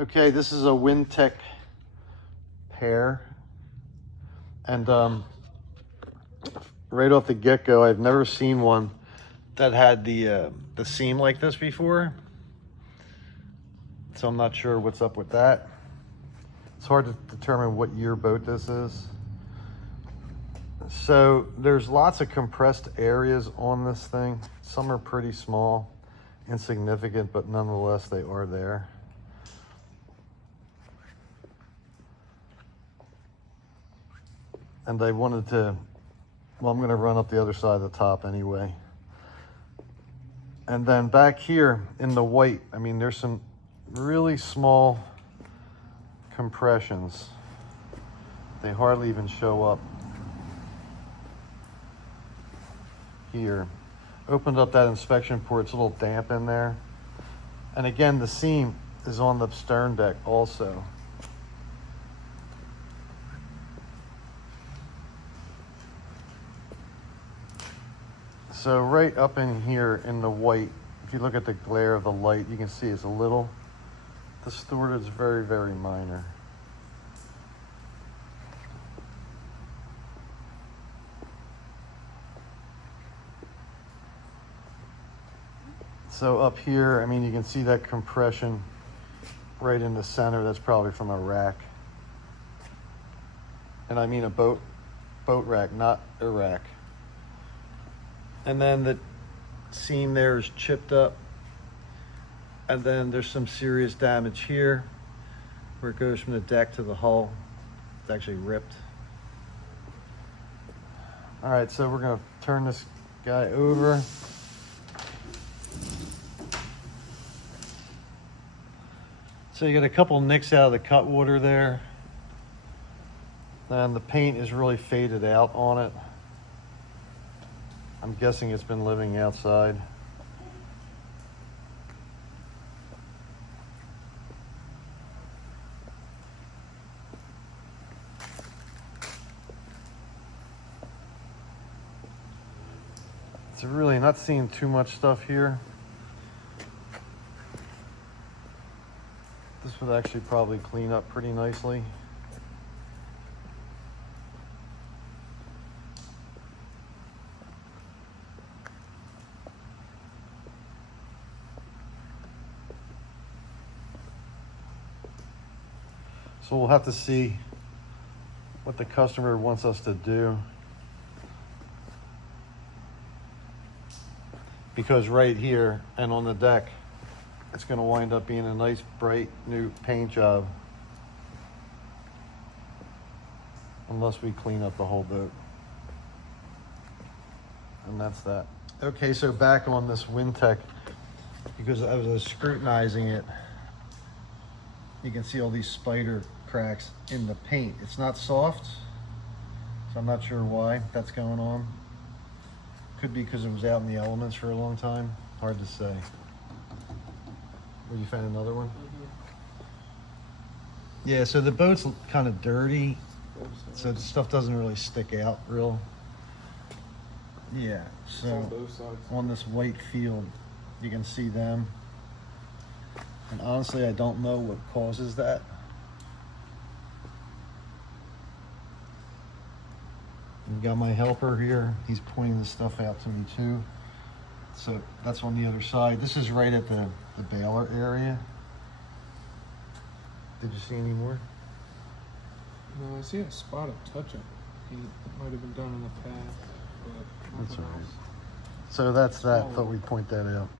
Okay, this is a Wintech pair, and right off the get-go, I've never seen one that had the seam like this before, so I'm not sure what's up with that. It's hard to determine what year boat this is. So there's lots of compressed areas on this thing. Some are pretty small, insignificant, but nonetheless they are there. And I wanted to, well, I'm going to run up the other side of the top anyway. And then back here in the white, I mean, there's some really small compressions. They hardly even show up here. Opened up that inspection port, it's a little damp in there. And again, the seam is on the stern deck also. So right up in here in the white, if you look at the glare of the light, you can see it's a little distorted. It's very, very minor. So up here, I mean, you can see that compression right in the center. That's probably from a rack. And I mean a boat rack, not a rack. And then the seam there is chipped up. And then there's some serious damage here where it goes from the deck to the hull. It's actually ripped. All right, so we're gonna turn this guy over. So you got a couple nicks out of the cutwater there. And the paint is really faded out on it. I'm guessing it's been living outside. It's really not seeing too much stuff here. This would actually probably clean up pretty nicely. So we'll have to see what the customer wants us to do. Because right here and on the deck, it's going to wind up being a nice, bright, new paint job. Unless we clean up the whole boat. And that's that. Okay, so back on this Wintech, because I was scrutinizing it, you can see all these spider cracks in the paint. It's not soft, so I'm not sure why that's going on. Could be because it was out in the elements for a long time. Hard to say. Where you found another one? Yeah, so the boat's kind of dirty, so the stuff doesn't really stick out real. Yeah, so on this white field, you can see them. And honestly, I don't know what causes that. We've got my helper here. He's pointing this stuff out to me too. So that's on the other side. This is right at the baler area. Did you see any more? No, I see a spot of touch-up. It might have been done in the past, but that's all right. So that's that. Thought we'd point that out.